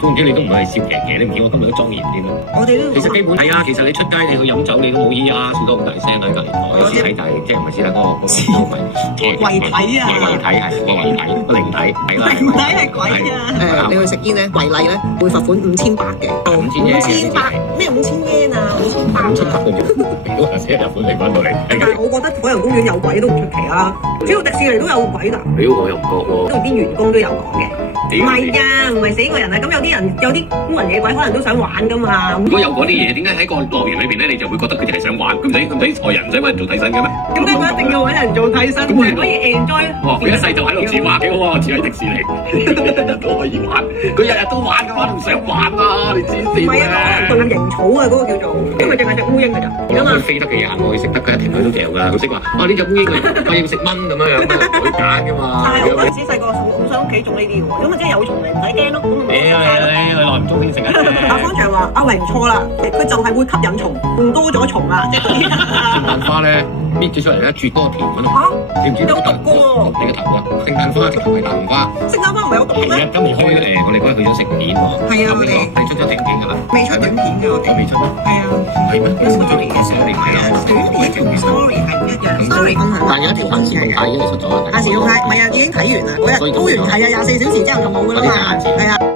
總之你都唔會係笑騎騎，你唔見我今日都莊嚴啲咩？我哋都其實基本係啊，其實你出街你去飲酒你都冇咿呀笑得好大聲喺隔離台，有屍體就係即係唔係屍體嗰個遺體啊，遺體係個遺體個靈體係啦，靈體係鬼啊！你去食煙咧，違例咧會罰款5800嘅，5800咩5000 yen 啊，5800嘅啫，如果係4日日本嚟翻到嚟，但係我覺得海洋公園有鬼都唔出奇啦，主要迪士尼都有鬼㗎。屌我又唔覺喎，都啲員工都有講嘅。唔係啊，唔係死個人啊！咁有啲人有啲孤魂野鬼，可能都想玩㗎嘛。如果有嗰啲嘢，點解喺個樂園裏邊咧，你就會覺得佢哋係想玩？佢唔使外人，唔使揾人做替身嘅咩？點解佢一定要揾人做替身？可以 enjoy。佢一世就喺度自畫幾好喎，似喺迪士尼，日日都可以玩。佢日日都玩嘅話，都唔想玩啊！你知唔知？唔係啊，仲有蠅草啊，嗰個叫做，因為淨係隻烏蠅㗎咋。我諗佢飛得嘅嘢行過去食得，佢一停佢都掉㗎。佢識話：啊呢隻烏蠅我要食蚊咁樣樣，佢揀㗎嘛。但係我嗰陣時細個好想屋企種呢啲喎，咁啊即係有蟲你唔使驚咯。你耐唔中先食啊！阿方丈話：阿榮錯啦，佢就係會吸引蟲，用多咗蟲啊，即係嗰啲。聖誕花咧搣咗出嚟咧，啜嗰個甜嗰度，知唔知？有毒㗎喎！你個頭啊！聖誕花直頭係蘭花。聖誕花唔係有毒咩？係啊，今年開我哋嗰日去咗食片喎。係啊，我哋出咗短片㗎啦。未出短片㗎，我哋未出咩？係啊，係咩？有 story 嘅 story 係啊，短片同 story 係唔一樣。story 分享，但有一條限時動態已經出咗啦。限時動態唔係啊，已經睇完啦。嗰日鋪完係啊，24小時之後就冇㗎啦嘛。係啊。